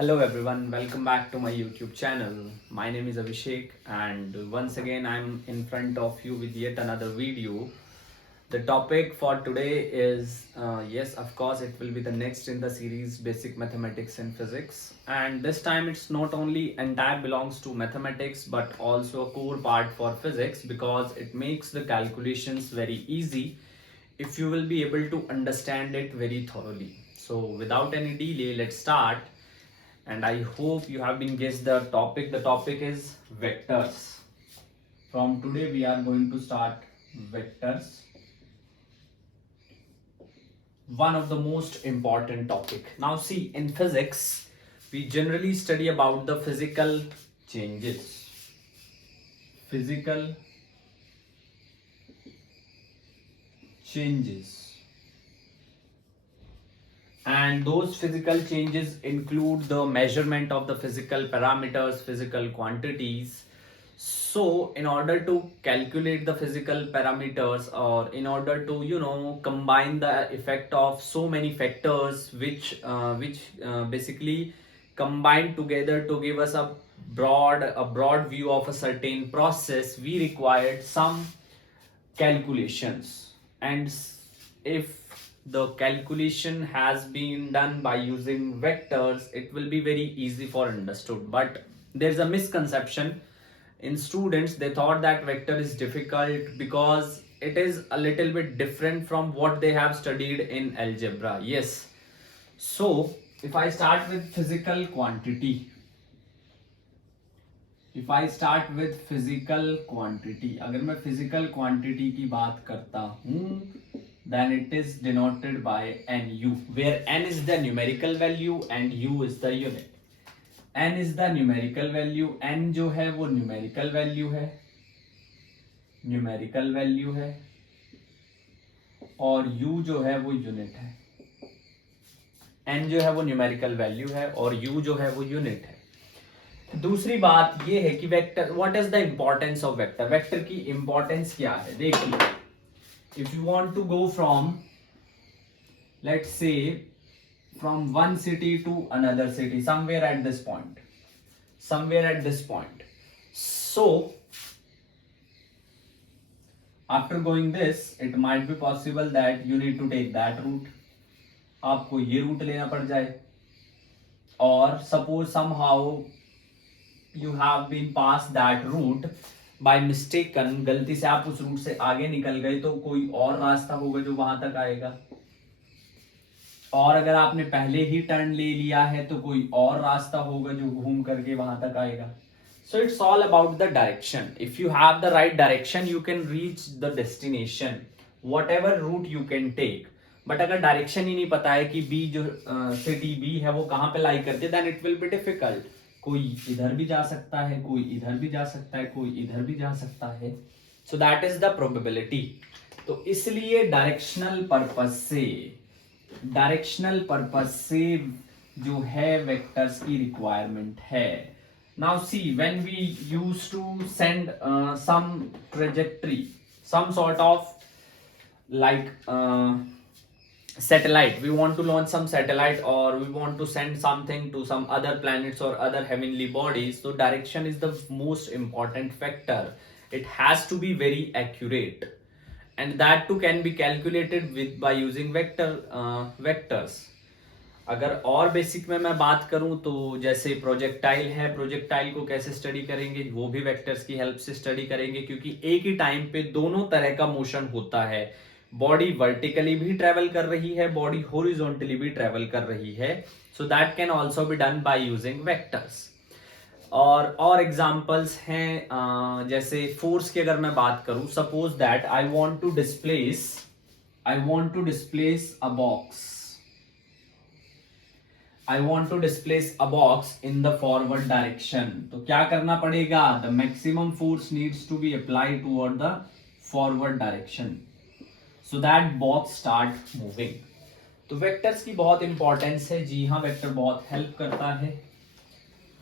Hello everyone, welcome back to my YouTube channel. My name is Abhishek and once again I'm in front of you with yet another video. The topic for today is yes, of course, it will be the next in the series Basic Mathematics and Physics. And this time it's not only entire belongs to mathematics but also a core part for physics because it makes the calculations very easy if you will be able to understand it very thoroughly. So without any delay, let's start and I hope you have been guessed the topic. The topic is vectors. From today we are going to start vectors, one of the most important topic. Now see, in physics we generally study about the physical changes. Physical changes. And those physical changes include the measurement of the physical parameters, physical quantities. So in order to calculate the physical parameters, or in order to combine the effect of so many factors which basically combine together to give us a broad view of a certain process, we required some calculations. And if the calculation has been done by using vectors, it will be very easy for understood. But there's a misconception in students. They thought that vector is difficult because it is a little bit different from what they have studied in algebra. Yes, so if I start with physical quantity, if I start with physical quantity, अगर मैं physical quantity की बात करता हूं, then it is denoted by nu, where n is the numerical value and u is the unit. n is the numerical value, n जो है वो numerical value है, numerical value है, और u जो है वो unit है. n जो है वो numerical value है और u जो है वो unit है. दूसरी बात ये है कि vector, what is the importance of vector. Vector की इंपॉर्टेंस क्या है? देखिए, if you want to go from, let's say from one city to another city, somewhere at this point, so after going this it might be possible that you need to take that route. आपको ये route लेना पड़ जाए, और suppose somehow you have been passed that route by mistaken, गलती से आप उस रूट से आगे निकल गए, तो कोई और रास्ता होगा जो वहां तक आएगा, और अगर आपने पहले ही टर्न ले लिया है तो कोई और रास्ता होगा जो घूम करके वहां तक आएगा. So it's all about the direction. If you have the right direction, you can reach the destination, whatever route you can take. But अगर डायरेक्शन ही नहीं पता है कि बी जो सिटी बी है वो कहाँ पे लाई करती है, then it will be difficult. कोई इधर भी जा सकता है, कोई इधर भी जा सकता है, कोई इधर भी जा सकता है. So that is the probability. तो इसलिए डायरेक्शनल पर्पस से जो है वेक्टर्स की रिक्वायरमेंट है. Now see, when we use to send some trajectory, some sort of like satellite, we want to launch some satellite or we want to send something to some other planets or other heavenly bodies, so direction is the most important factor. It has to be very accurate, and that too can be calculated with by using vectors. अगर और basic में मैं बात करूं तो जैसे projectile है, projectile को कैसे स्टडी करेंगे, वो भी वेक्टर्स की हेल्प से स्टडी करेंगे, क्योंकि एक ही टाइम पे दोनों तरह का मोशन होता है. बॉडी वर्टिकली भी ट्रेवल कर रही है, बॉडी हॉरिजॉन्टली भी ट्रेवल कर रही है. So that can also be done by using vectors. और एग्जांपल्स हैं, जैसे फोर्स की अगर मैं बात करूं, suppose that I want to displace a box. I want to displace a box in the forward direction. तो क्या करना पड़ेगा? The maximum force needs to be applied toward the forward direction, so that box start moving. तो vectors की बहुत importance है. जी हाँ, vector बहुत हेल्प करता है.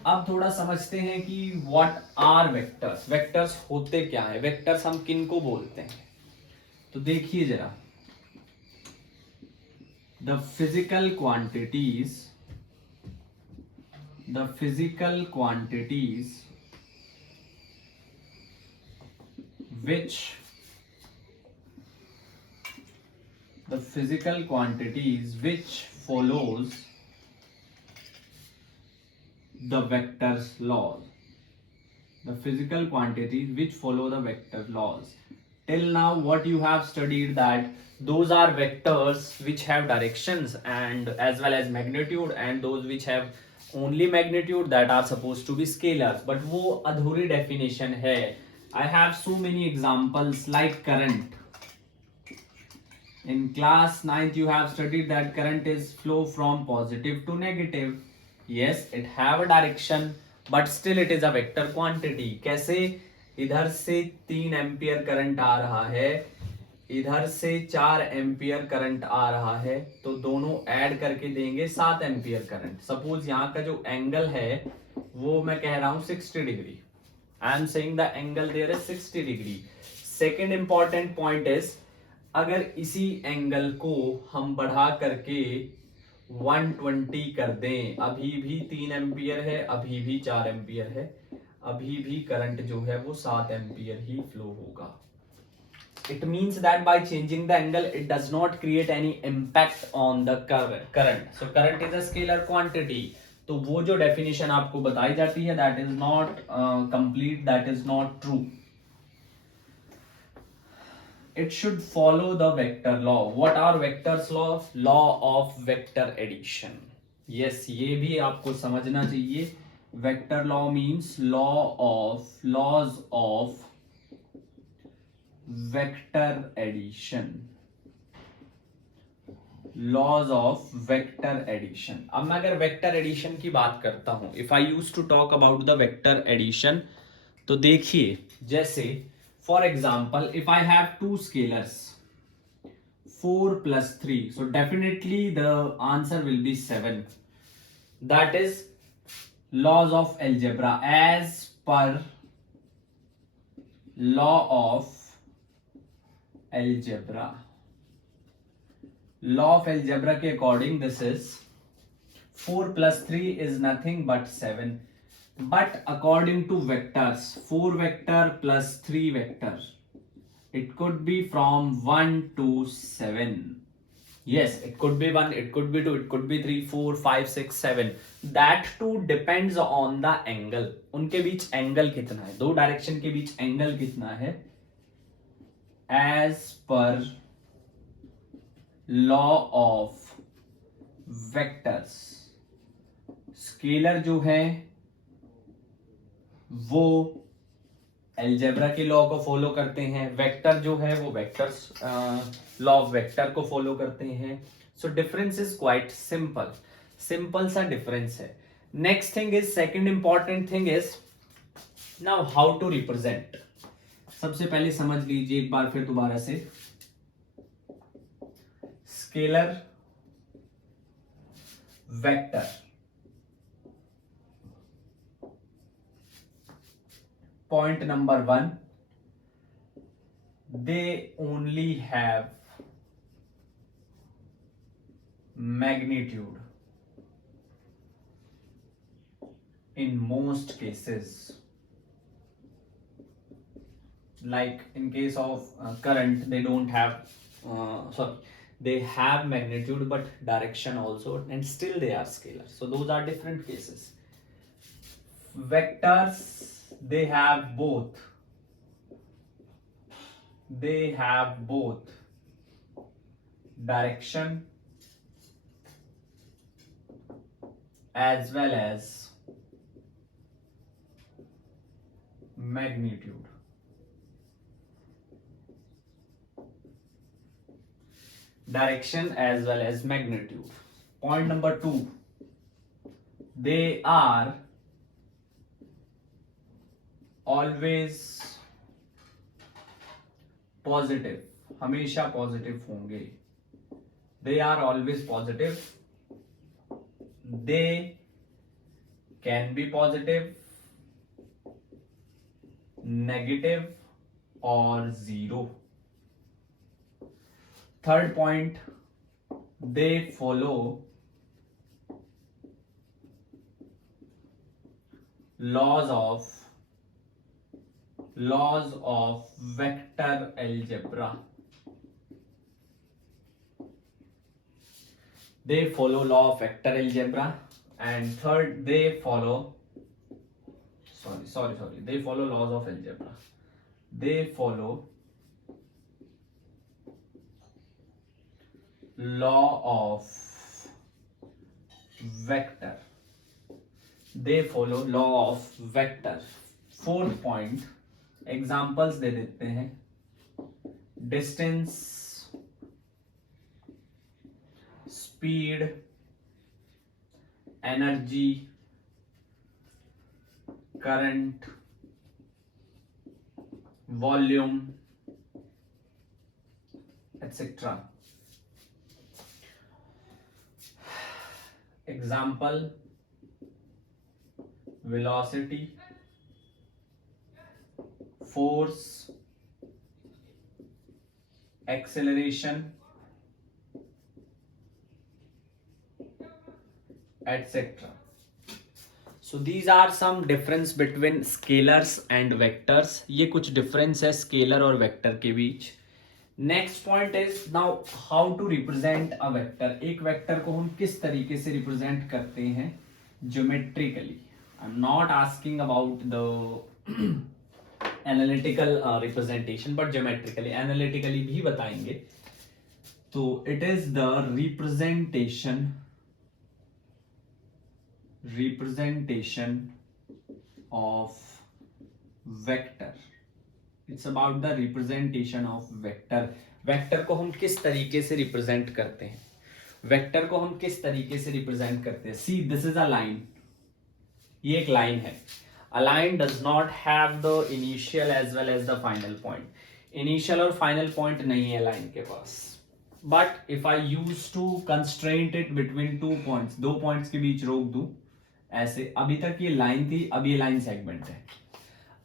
अब थोड़ा समझते हैं कि व्हाट आर वेक्टर्स. वेक्टर्स होते क्या है, वेक्टर्स हम किन को बोलते हैं. तो देखिए जरा, the physical quantities the physical quantities which follows the vector's laws. The physical quantities which follow the vector laws. Till now what you have studied, that those are vectors which have directions and as well as magnitude, and those which have only magnitude, that are supposed to be scalars. But वो अधूरी definition है. I have so many examples like current. In class 9th you have studied that current is flow from positive to negative. Yes, it have a direction, but still it is a vector quantity. कैसे? इधर से 3 ampere current आ रहा है, इधर से 4 ampere current आ रहा है, तो दोनों ऐड करके देंगे 7 एम्पियर करंट. सपोज यहाँ का जो एंगल है वो मैं कह रहा हूं 60 degree. I am saying the angle there is 60 degree. Second important point is, अगर इसी एंगल को हम बढ़ा करके 120 कर दें, अभी भी 3 एम्पियर है, अभी भी 4 एम्पियर है, अभी भी करंट जो है वो 7 एम्पियर ही फ्लो होगा. It means that by changing the angle, it does not create any impact on the current. So current is a scalar quantity. तो वो जो definition आपको बताई जाती है, that is not complete, that is not true. It should follow the vector law. What are vectors law? Law of vector addition. Yes, ये भी आपको समझना चाहिए. Vector law means laws of vector addition. Laws of vector addition. अब मैं अगर vector addition की बात करता हूं, if I used to talk about the vector addition, तो देखिए, जैसे for example, if I have two scalars 4 plus 3, so definitely the answer will be 7. That is laws of algebra. As per law of algebra, law of algebra के according this is 4 plus 3 is nothing but 7. But according to vectors, 4 vector plus 3 vector, it could be from 1 to 7. Yes, it could be 1, it could be 2, it could be 3, 4, 5, 6, 7. That too depends on the angle. उनके बीच angle कितना है, दो direction के बीच angle कितना है. As per law of vectors, scalar जो है वो एल्जेब्रा के लॉ को फॉलो करते हैं, वेक्टर जो है वो वेक्टर्स लॉ ऑफ वेक्टर को फॉलो करते हैं. So difference is quite simple सा डिफरेंस है. Next thing is, second important thing is now how to represent. सबसे पहले समझ लीजिए एक बार फिर दोबारा से, scalar vector. Point number 1, they only have magnitude in most cases. Like in case of current, they don't have they have magnitude but direction also, and still they are scalar. So those are different cases. Vectors, they have both direction as well as magnitude. Direction as well as magnitude. Point number 2, they are always positive, हमेशा positive होंगे. They are always positive. They can be positive, negative or zero. Third point, they follow laws of vector algebra. They follow law of vector algebra. And third, they follow they follow laws of algebra. They follow law of vector. They follow law of vector. Fourth point, examples दे देते हैं. Distance, speed, energy, current, volume etcetera. Example, velocity, force, acceleration, etc. So these are some difference between scalars and vectors. ये कुछ difference है scalar और vector के बीच. Next point is now how to represent a vector. एक vector को हम किस तरीके से represent करते हैं geometrically. I'm not asking about the analytical representation, but geometrically, analytically भी बताएंगे. तो it is the representation of vector. It's about the representation of vector. Vector को हम किस तरीके से represent करते हैं? Vector को हम किस तरीके से represent करते हैं? See, this is a line. ये एक लाइन है. A line does not have the initial as well as the final point. Initial और final point नहीं है लाइन के पास. But if I use to constraint it between two points, दो points के बीच रोक दूं, ऐसे. अभी तक ये लाइन थी, अब ये लाइन सेगमेंट है.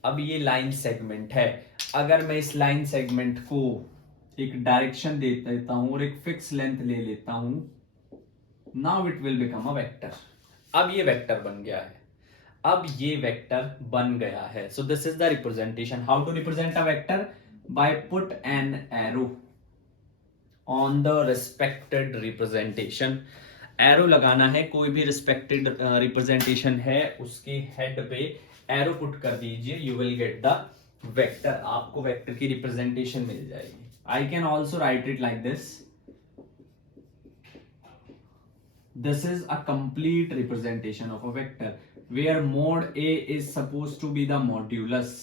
अब ये लाइन सेगमेंट है. अगर मैं इस लाइन सेगमेंट को एक डायरेक्शन दे देता हूं और एक फिक्स लेंथ ले लेता हूं, now it will become a vector. अब ये वेक्टर बन गया है. अब ये वेक्टर बन गया है. So this is the representation. How to represent a vector? By put an arrow on the respected representation. Arrow लगाना है. कोई भी रिस्पेक्टेड रिप्रेजेंटेशन है उसके हेड पे एरो पुट कर दीजिए. You will get the vector. आपको वेक्टर की रिप्रेजेंटेशन मिल जाएगी. I can also right it like this. This is a complete representation of a vector where mod A is supposed to be the modulus.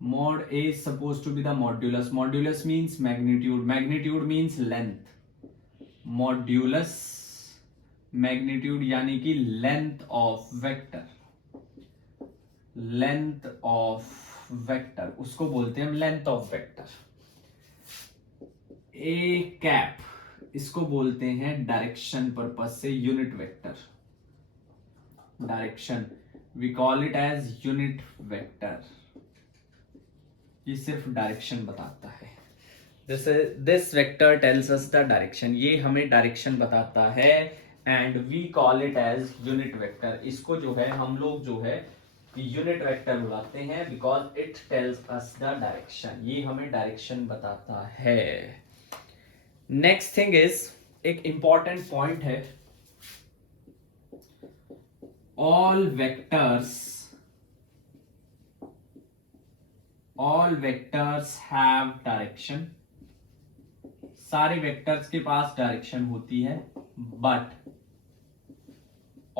Mod A is supposed to be the modulus. Modulus means magnitude. Magnitude means length. Modulus, magnitude यानी कि length of vector. Length of vector उसको बोलते हैं हम length of vector. A cap इसको बोलते हैं direction purpose से unit vector. Direction we call it as unit vector. ये सिर्फ डायरेक्शन बताता है. This vector tells us the direction. ये हमें डायरेक्शन बताता है and we call it as unit vector. इसको जो है हम लोग जो है यूनिट वेक्टर बुलाते हैं because it tells us the direction. ये हमें डायरेक्शन बताता है. नेक्स्ट थिंग इज, एक इंपॉर्टेंट पॉइंट है, all vectors have direction. सारे वेक्टर्स के पास डायरेक्शन होती है. बट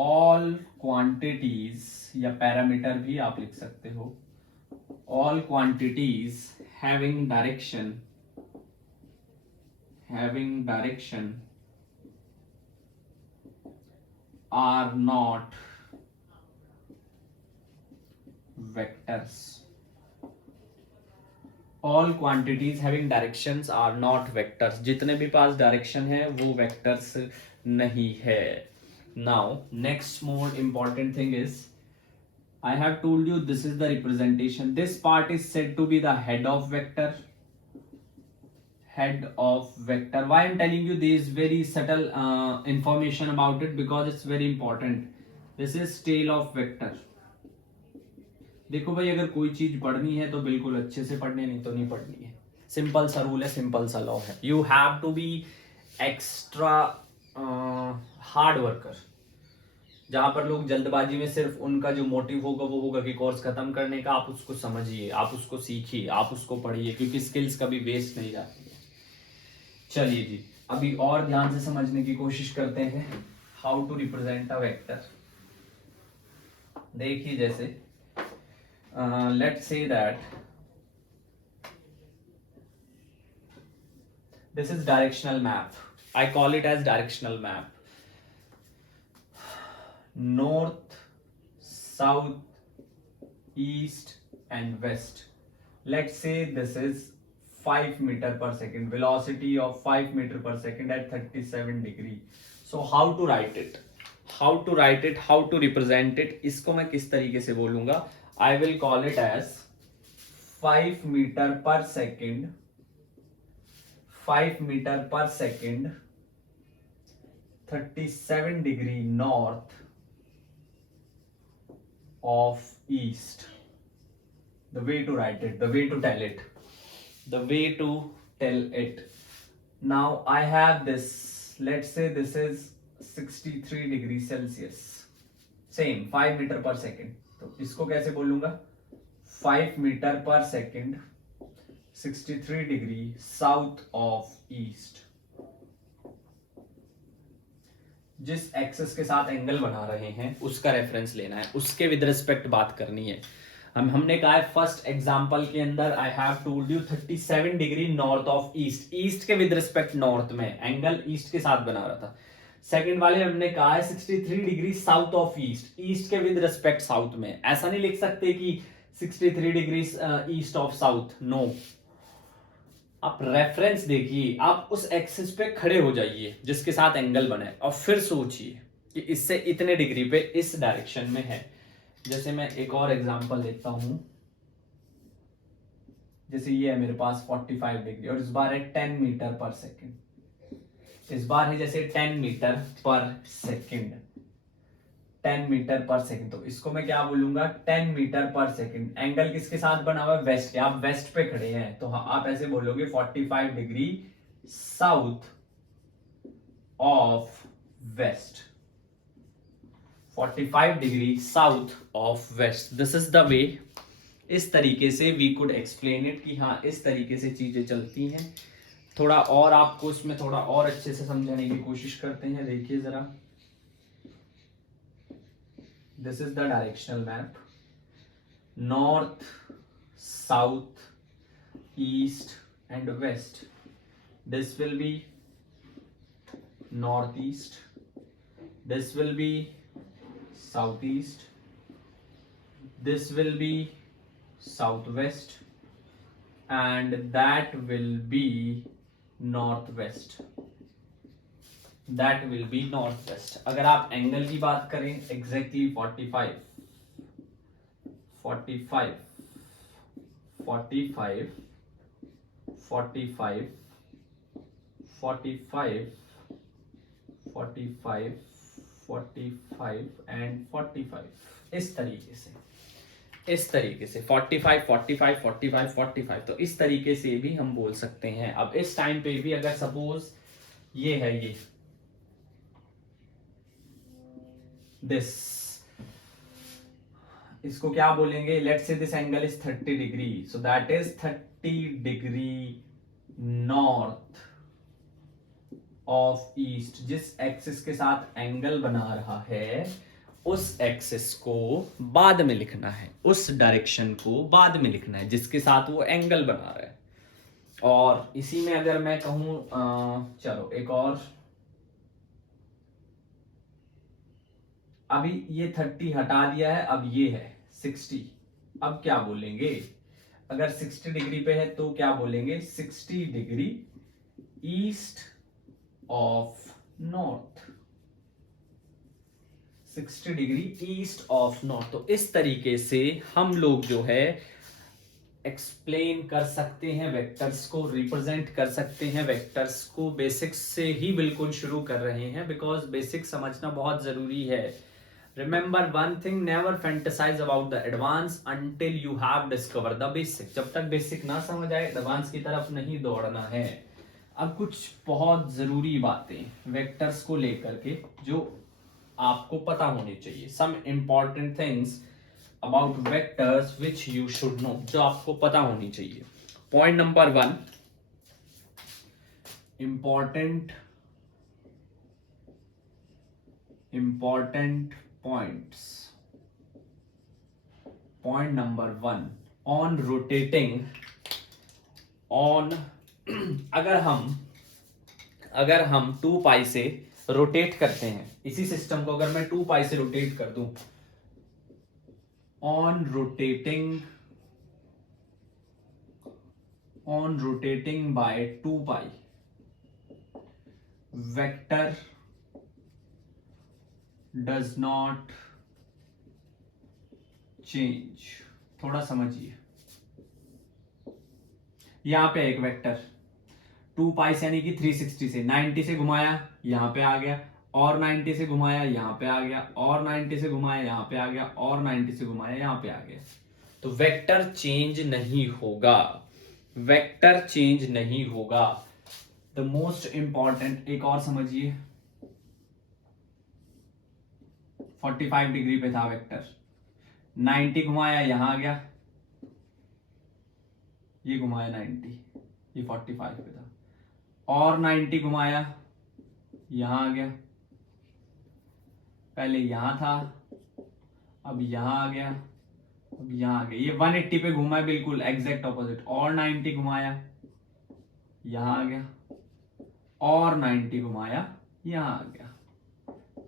all quantities या पैरामीटर भी आप लिख सकते हो, all quantities having direction are not vectors. All quantities having directions are not vectors. जितने भी पास डायरेक्शन है वो वेक्टर्स नहीं है. Now next more important thing is, I have told you this is the representation. This part is said to be the head of vector. Head of vector. Why I'm telling you this very subtle information about it? Because it's very important. This is tail of vector. देखो भाई, अगर कोई चीज पढ़नी है तो बिल्कुल अच्छे से पढ़नी, नहीं तो नहीं पढ़नी है। सिंपल सा रूल है, सिंपल सा लॉ है। You have to be extra hard worker. जहां पर लोग जल्दबाजी में सिर्फ उनका जो मोटिव होगा वो होगा कि कोर्स खत्म करने का, आप उसको समझिए, आप उसको सीखिए, आप उसको पढ़िए, क्योंकि स्किल्स कभी वेस्ट नहीं जाती है। चलिए जी, अभी और ध्यान से समझने की कोशिश करते हैं how to represent a vector. देखिए जैसे let's say that this is directional map. I call it as directional map. North, south, east and west. Let's say this is 5 meter per second, velocity of 5 meter per second at 37 degree. So how to write it, how to write it, how to represent it, इसको मैं किस तरीके से बोलूंगा? I will call it as 5 meter per second, 5 meter per second, 37 degree north of east. The way to write it, the way to tell it, the way to tell it. Now I have this, let's say this is 63 degree Celsius, same 5 meter per second. तो इसको कैसे बोलूंगा? 5 meter per second, 63 degree south of east. जिस axis के साथ angle बना रहे हैं उसका रेफरेंस लेना है, उसके विद रिस्पेक्ट बात करनी है। हमने कहा है फर्स्ट एग्जांपल के अंदर I have told you 37 degree north of east, east के विद रिस्पेक्ट नॉर्थ में एंगल ईस्ट के साथ बना रहा था। सेकंड वाले हमने कहा है 63 degree south of east, east के विद रिस्पेक्ट साउथ में। ऐसा नहीं लिख सकते कि 63 degree east of south, no. आप रेफरेंस देखिए, आप उस एक्सिस पे खड़े हो जाइए जिसके साथ एंगल बने और फिर सोचिए कि इससे इतने डिग्री पे इस डायरेक्शन में है। जैसे मैं एक और एग्जांपल देता हूं, जैसे ये है मेरे पास 45 डिग्री और इस बार है 10 मीटर पर सेकेंड, इस बार है जैसे 10 मीटर पर सेकेंड, 10 मीटर पर सेकेंड। तो इसको मैं क्या बोलूंगा? 10 मीटर पर सेकेंड। एंगल किसके साथ बना हुआ है? वेस्ट के। आप वेस्ट पे खड़े हैं तो हाँ, आप ऐसे बोलोगे 45 degree south of west, 45 degree south of west. This is the way, इस तरीके से वी कुड एक्सप्लेन इट कि हाँ इस तरीके से चीजें चलती हैं। थोड़ा और आपको इसमें थोड़ा और अच्छे से समझाने की कोशिश करते हैं। देखिए जरा, this is the directional map, north, south, east and west. This will be northeast, this will be southeast, this will be southwest and that will be northwest, that will be northwest. अगर आप angle की बात करें exactly 45, 45, 45, 45, 45, 45, 45 and 45, इस तरीके से, इस तरीके से 45, 45, 45, 45। तो इस तरीके से भी हम बोल सकते हैं। अब इस टाइम पे भी अगर सपोज ये है, ये दिस, इसको क्या बोलेंगे? Let's say this angle is 30 degree, so that is 30 degree north of east. जिस एक्सिस के साथ एंगल बना रहा है उस एक्सिस को बाद में लिखना है, उस डायरेक्शन को बाद में लिखना है जिसके साथ वो एंगल बना रहा है। और इसी में अगर मैं कहूं, चलो एक और, अभी ये 30 हटा दिया है, अब ये है 60। अब क्या बोलेंगे? अगर 60 डिग्री पे है तो क्या बोलेंगे? 60 degree east of north, 60 degree east of north. तो इस तरीके से हम लोग जो है एक्सप्लेन कर सकते हैं वेक्टर्स को, रिप्रेजेंट कर सकते हैं वेक्टर्स को। बेसिक्स से ही बिल्कुल शुरू कर रहे हैं, बिकॉज बेसिक्स समझना बहुत जरूरी है। Remember one thing, never fantasize about the advance until you have discovered the basic. जब तक बेसिक ना समझ आए एडवांस की तरफ नहीं दौड़ना है. अब कुछ बहुत जरूरी बातें वेक्टर्स को लेकर के जो आपको पता होनी चाहिए. Some important things about vectors which you should know, जो आपको पता होनी चाहिए. Point number 1, important points. Point number 1, on rotating on अगर हम 2 पाई से रोटेट करते हैं इसी सिस्टम को, अगर मैं 2 पाई से रोटेट कर दूं, on rotating by 2 pi, vector does not change. थोड़ा समझिए, यहां पे एक वेक्टर 2 पाई से यानी कि 360 से 90 से घुमाया यहां पे आ गया, और 90 से घुमाया यहां पे आ गया, और 90 से घुमाया यहां पे आ गया, और 90 से घुमाया यहां पे आ गया. तो वेक्टर चेंज नहीं होगा, वेक्टर चेंज नहीं होगा. द मोस्ट इंपॉर्टेंट एक और समझिए, 45 डिग्री पे था वेक्टर, 90 घुमाया यहां आ गया, ये घुमाया 90, ये 45 पे था, और 90 घुमाया यहां आ गया, पहले यहां था अब यहां आ गया, अब यहां आ गया, ये 180 पे घुमा है बिल्कुल एग्जैक्ट ऑपोजिट, और 90 घुमाया यहां आ गया, और 90 घुमाया यहां आ गया.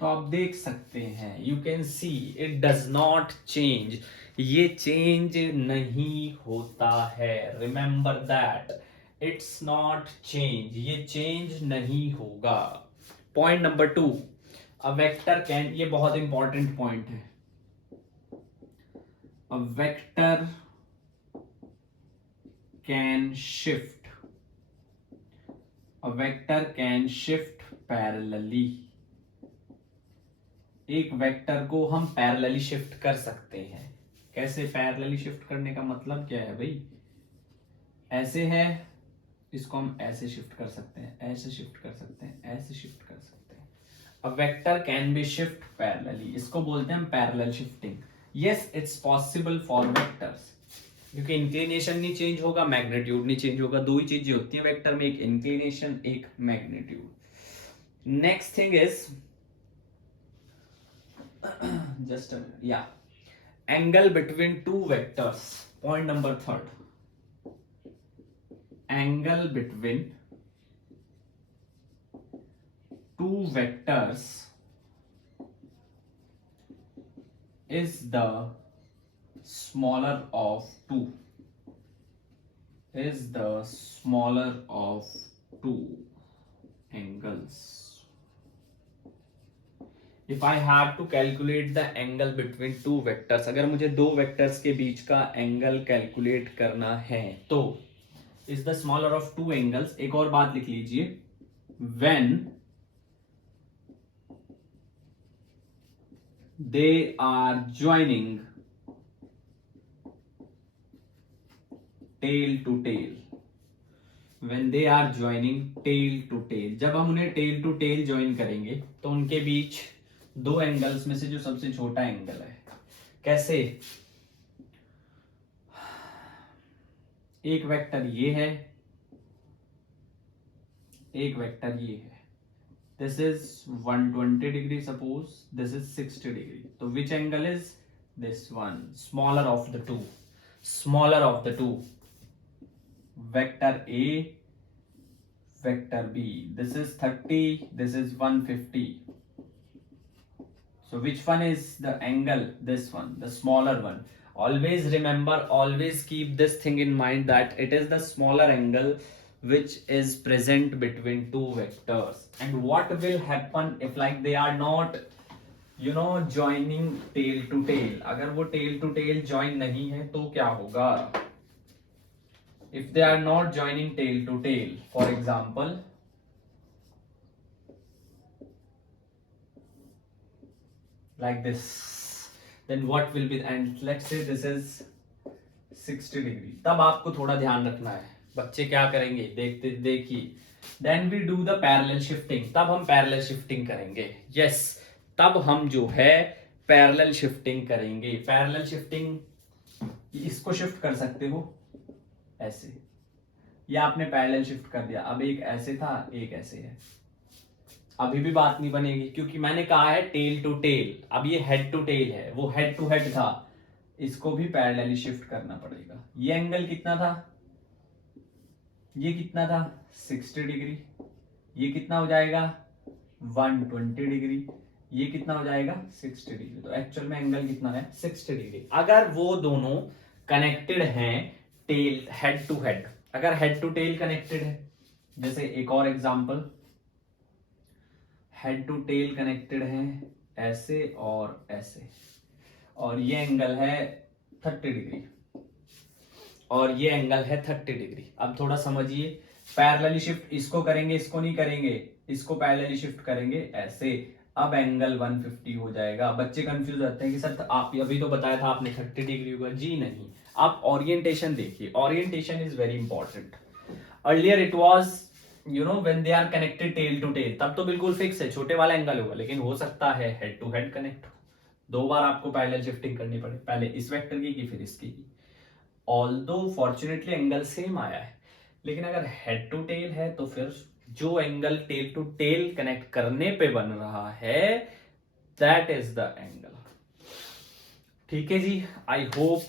तो आप देख सकते हैं, you can see it does not change, ये चेंज नहीं होता है. Remember that, it's not change, ये चेंज नहीं होगा. Point number 2, a vector can, ये बहुत इंपॉर्टेंट पॉइंट है, a vector can shift, a vector can shift parallelly. एक वेक्टर को हम पैरेलली शिफ्ट कर सकते हैं. कैसे पैरेलली शिफ्ट करने का मतलब क्या है भाई, ऐसे है, इसको हम ऐसे शिफ्ट कर सकते हैं, ऐसे शिफ्ट कर सकते हैं, ऐसे शिफ्ट कर सकते हैं. A vector can be shift parallelly, इसको बोलते हैं हम parallel shifting. Yes, it's possible for vectors, क्योंकि इंक्लिनेशन नहीं चेंज होगा, मैग्नीट्यूड नहीं चेंज होगा. दो ही चीजें होती है वेक्टर में, एक इंक्लिनेशन एक magnitude. Next thing is just a minute, yeah, angle between two vectors. Point number 3, angle between two vectors is the smaller of two, is the smaller of two angles. If I have to calculate the angle between two vectors, अगर मुझे दो vectors के बीच का angle calculate करना है तो is the smaller of two angles. एक और बात लिख लीजिए, when they are joining tail to tail, when they are joining tail to tail, जब हम उन्हें tail to tail join करेंगे तो उनके बीच दो एंगल्स में से जो सबसे छोटा एंगल है, कैसे, एक वेक्टर ये है, एक वेक्टर ये है, this is 120 degree, suppose this is 60 degree, तो which angle is this one, smaller of the two, smaller of the two, vector A, vector B, this is 30, this is 150. So which one is the angle? This one, the smaller one. Always remember, always keep this thing in mind that it is the smaller angle which is present between two vectors. And what will happen if like they are not, you know, joining tail to tail? अगर वो tail to tail join नहीं है तो क्या होगा? If they are not joining tail to tail, for example, like this, then what will be, and let's say this is 60 degree, तब आपको थोड़ा ध्यान रखना है बच्चे क्या करेंगे, देखते देखिए, then we do the parallel shifting, तब हम पैरेलल शिफ्टिंग करेंगे, यस तब हम जो है पैरेलल शिफ्टिंग करेंगे। पैरेलल शिफ्टिंग, इसको शिफ्ट कर सकते हो ऐसे, या आपने पैरेलल शिफ्ट कर दिया, अब एक ऐसे था एक ऐसे है, अभी भी बात नहीं बनेगी क्योंकि मैंने कहा है टेल टू टेल, अब ये हेड टू टेल है, वो हेड टू हेड था, इसको भी पैरेलली शिफ्ट करना पड़ेगा। ये एंगल कितना था, ये कितना था 60 डिग्री, ये कितना हो जाएगा 120 डिग्री, ये कितना हो जाएगा 60 डिग्री, तो एक्चुअल में एंगल कितना है 60 डिग्री। अगर वो दोनों कनेक्टेड हैं टेल हेड टू हेड, अगर हेड टू टेल कनेक्टेड है, जैसे एक और example, head to tail connected है ऐसे और ऐसे, और ये एंगल है 30 डिग्री और ये एंगल है 30 डिग्री। अब थोड़ा समझिए, पैरेलली शिफ्ट इसको करेंगे, इसको नहीं करेंगे, इसको पैरेलली शिफ्ट करेंगे ऐसे, अब एंगल 150 हो जाएगा। बच्चे कंफ्यूज रहते हैं कि सर आप अभी तो बताया था आपने 30 डिग्री होगा, जी नहीं, आप ओरिएंटेशन देखिए, orientation is very important. Earlier it was you know when they are connected tail to tail, तब तो बिल्कुल फिक्स है, छोटे वाला एंगल होगा, लेकिन हो सकता है हेड टू हेड कनेक्ट हो, दो बार आपको पैरेलल शिफ्टिंग करनी पड़े, पहले इस वेक्टर की फिर इसकी की। ऑल्दो फॉर्चुनेटली एंगल सेम आया है, लेकिन अगर हेड टू टेल है तो फिर जो angle tail to tail connect करने पे बन रहा है दैट इज द एंगल। ठीक है जी, I hope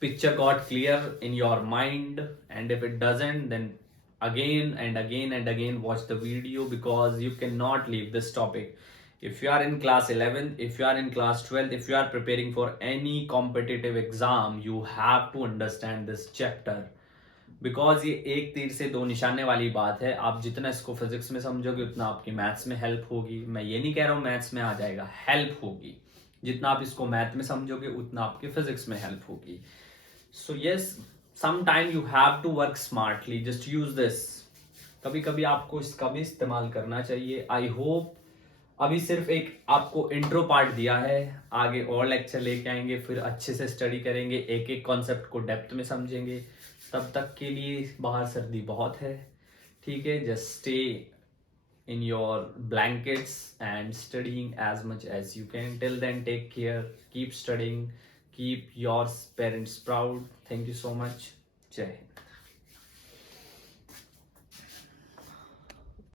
picture got clear in your mind, and if it doesn't then again and again and again watch the video, because you cannot leave this topic. If you are in class 11th, if you are in class 12th, if you are preparing for any competitive exam, you have to understand this chapter, because ये एक तीर से दो निशाने वाली बात है। आप जितना इसको फिजिक्स में समझोगे उतना आपकी मैथ्स में हेल्प होगी। मैं ये नहीं कह रहा हूँ मैथ्स में आ जाएगा, हेल्प होगी, जितना आप इसको मैथ में समझोगे उतना आपके फिजिक्स में हेल्प होगी। So yes, sometime you have to work smartly, just use this, कभी कभी आपको इसका भी इस्तेमाल करना चाहिए। आई होप अभी सिर्फ एक आपको इंट्रो पार्ट दिया है, आगे और लेक्चर लेके आएंगे, फिर अच्छे से स्टडी करेंगे, एक एक कॉन्सेप्ट को डेप्थ में समझेंगे। तब तक के लिए बाहर सर्दी बहुत है, ठीक है, just stay in your blankets and studying as much as you can. Till then, take care, keep studying, keep your parents proud. Thank you so much. Jai Hind.